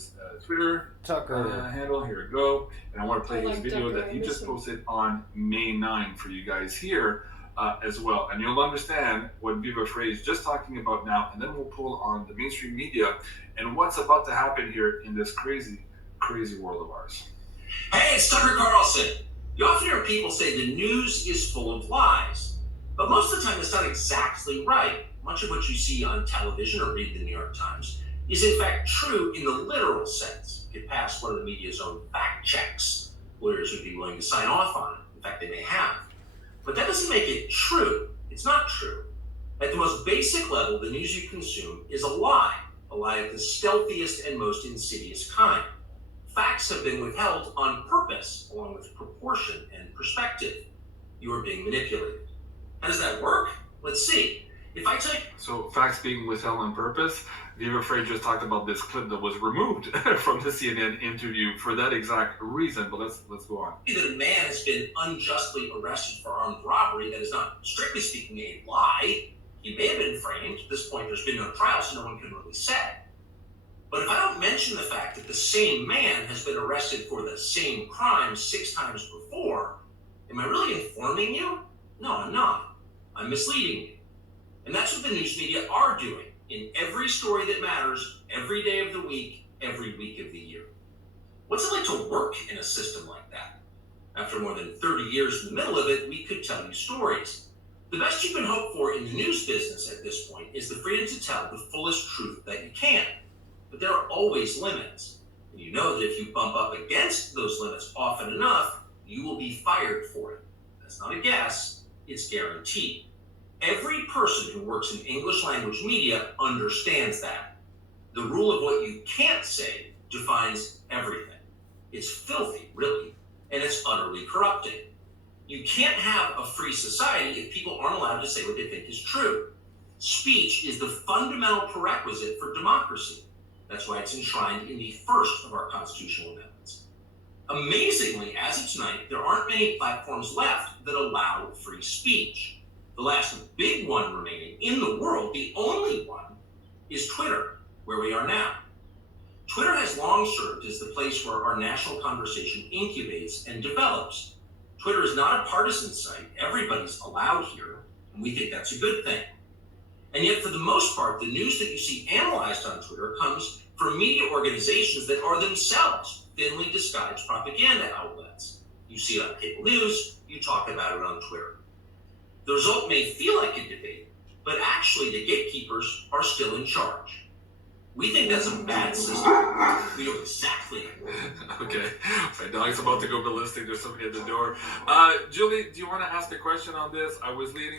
his Twitter Tucker. handle. Here we go. And I want to play his like video Tucker. that he I miss just him. posted on May 9 for you guys here as well. And you'll understand what Viva Frey is just talking about now. And then we'll pull on the mainstream media and what's about to happen here in this crazy, crazy world of ours. Hey, it's Tucker Carlson. You often hear people say the news is full of lies. But most of the time, it's not exactly right. Much of what you see on television or read the New York Times is in fact true in the literal sense. It passed one of the media's own fact checks. Lawyers would be willing to sign off on it. In fact, they may have. But that doesn't make it true. It's not true. At the most basic level, the news you consume is a lie of the stealthiest and most insidious kind. Facts have been withheld on purpose, along with proportion and perspective. You are being manipulated. How does that work? Let's see. If I take... So facts being withheld on purpose. Viva Frey just talked about this clip that was removed from the CNN interview for that exact reason. But let's go on. That a man has been unjustly arrested for armed robbery, that is not, strictly speaking, a lie. He may have been framed. At this point, there's been no trial, so no one can really say. But if I don't mention the fact that the same man has been arrested for the same crime 6 times before, am I really informing you? No, I'm not. I'm misleading you. And that's what the news media are doing in every story that matters, every day of the week, every week of the year. What's it like to work in a system like that? After more than 30 years in the middle of it, we could tell you stories. The best you can hope for in the news business at this point is the freedom to tell the fullest truth that you can. But there are always limits. And you know that if you bump up against those limits often enough, you will be fired for it. That's not a guess, it's guaranteed. Every person who works in English language media understands that. The rule of what you can't say defines everything. It's filthy, really, and it's utterly corrupting. You can't have a free society if people aren't allowed to say what they think is true. Speech is the fundamental prerequisite for democracy. That's why it's enshrined in the first of our constitutional amendments. Amazingly, as of tonight, there aren't many platforms left that allow free speech. The last big one remaining in the world, the only one, is Twitter, where we are now. Twitter has long served as the place where our national conversation incubates and develops. Twitter is not a partisan site. Everybody's allowed here, and we think that's a good thing. And yet, for the most part, the news that you see analyzed on Twitter comes from media organizations that are themselves thinly disguised propaganda outlets. You see it on cable news, you talk about it on Twitter. The result may feel like a debate, but actually the gatekeepers are still in charge. We think that's a bad system. We know exactly. Okay, my dog's about to go ballistic. There's somebody at the door. Julie, do you want to ask a question on this? I was leading